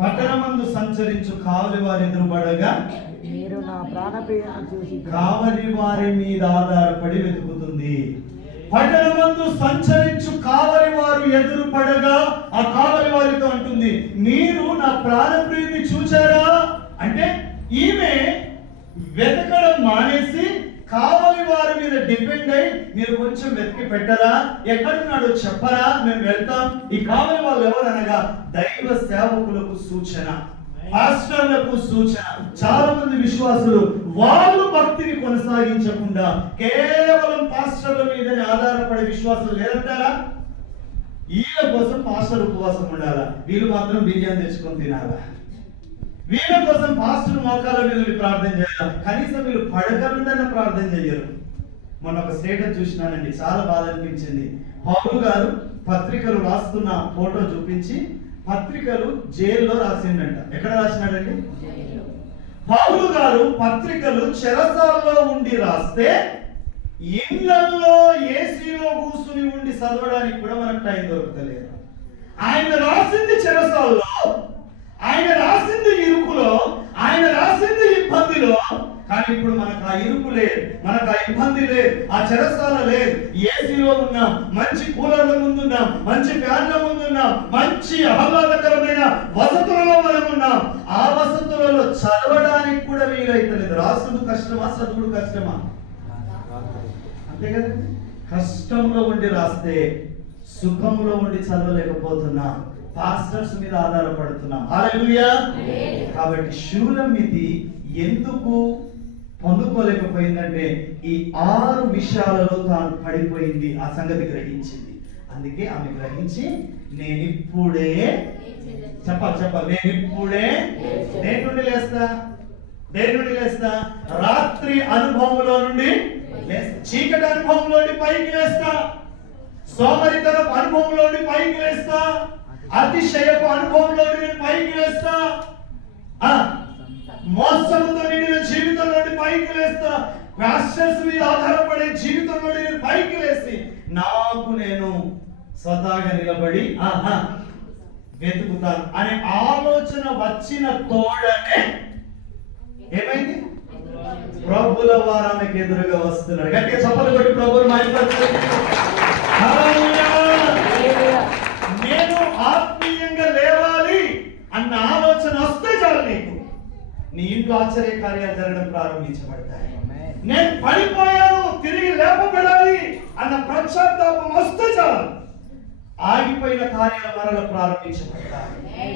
పట్టణమందు సంచరించు కావలి వారి ఎదురుబడగా మీరు నా ప్రాణప్రియులను చూసి కావలి వారి మీద ఆధారపడి వెతుకుతుంది. పట్టణమందు సంచరించు కావలి వారు ఎదురు పడగా ఆ కావలి వారితో అంటుంది మీరు నా ప్రాణప్రియుని చూచారా? అంటే ఈమె కావలి వారి మీద డిపెండ్ అయి మీరు కొంచెం వెతికి పెట్టరా? ఎక్కడున్నాడో చెప్పరా? మేము వెళ్తాం. ఈ కావలి వాళ్ళు ఎవరనగా దైవ సేవకులకు సూచన పాస్టర్లకు సూచన. చాలా మంది విశ్వాసులు వాళ్ళు భక్తిని కొనసాగించకుండా కేవలం పాస్టర్ల మీదనే ఆధారపడే విశ్వాసులు లేదంటారా వీళ్ళ కోసం పాస్టర్ ఉపవాసం ఉండాలా? వీళ్ళు మాత్రం బిర్యానీ తెచ్చుకొని తినాలా? వీళ్ళ కోసం పాస్టర్ మోకాల మీద ప్రార్థన చేయాలా. కనీసం వీళ్ళు పడకలుండన్న ప్రార్థన చెయ్యరు మొన్న ఒక స్టేటస్ చూసినానండి. చాలా బాధ అనిపించింది. పౌరు గారు పత్రికలు రాస్తున్న ఫోటో చూపించి పత్రికలు జైల్లో రాసిండంట. ఎక్కడ రాసినాడండి? పౌరు గారు పత్రికలు చెరసాలలో ఉండి రాస్తే ఇళ్ళలో ఏసీలో కూర్చుని ఉండి చదవడానికి కూడా మనకు టైం దొరకలేదు. ఆయన రాసింది చెరసాల్లో ఆయన రాసింది ఇరుకులో ఆయన రాసింది ఇబ్బందిలో కానీ ఇప్పుడు మనకు ఆ ఇరుకు లేదు మనకు ఆ ఇబ్బంది లేదు ఆ చెరసాల లేదు. ఏసీలో ఉన్నాం మంచి కూలర్ల ముందున్నాం మంచి ఫ్యాన్ల ముందున్నాం మంచి ఆహ్లాదకరమైన వసతులలో మనం ఉన్నాం. ఆ వసతులలో చదవడానికి కూడా వీలైతలేదు. రాసుడు కష్టమా చదువుడు కష్టమా? అంతే కదా? కష్టంలో ఉండి రాస్తే సుఖంలో ఉండి చదవలేకపోతున్నా. పాస్టర్స్ మీద ఆధారపడుతున్నాం. హల్లెలూయా. కాబట్టి శూలమితి ఎందుకు పొందుకోలేకపోయిందంటే ఈ ఆరు విషయాలలో తాను పడిపోయింది ఆ సంగతి గ్రహించింది. అందుకే ఆమె గ్రహించి నేను ఇప్పుడే చెప్పాలి చెప్పాలి. నేను ఇప్పుడే దేని నుండి లేస్తా? దేని నుండి లేస్తా? రాత్రి అనుభవంలో నుండి చీకటి అనుభవంలో నుండి పైకి లేస్తా. సోమరితన అనుభవంలో నుండి పైకి లేస్తా. అతిశయపు అనుభవంలో పైకి లేస్తా పాస్టర్స్ మీద ఆధారపడే జీవితంలో నేను పైకి లేసి నాకు నేను స్వతహాగా నిలబడి ఆహా వెతుకుతాను అనే ఆలోచన వచ్చిన తోడనే ఏమైంది? ప్రభుల వారానికి ఎదురుగా వస్తున్నారు గట్టిగా చప్పలు కొట్టి ప్రభులు నేను ఆత్మీయంగా లేవాలి అన్న ఆలోచన వస్తే చాలు నీకు నీ ఇంట్లో ఆశ్చర్య కార్యాలు జరగడం ప్రారంభించబడతాయి నేను పడిపోయాను తిరిగి లేపబడాలి అన్న ప్రశ్చాత్తాపం వస్తే చాలు. ఆగిపోయిన కార్యాలు మరల ప్రారంభించబడతాయి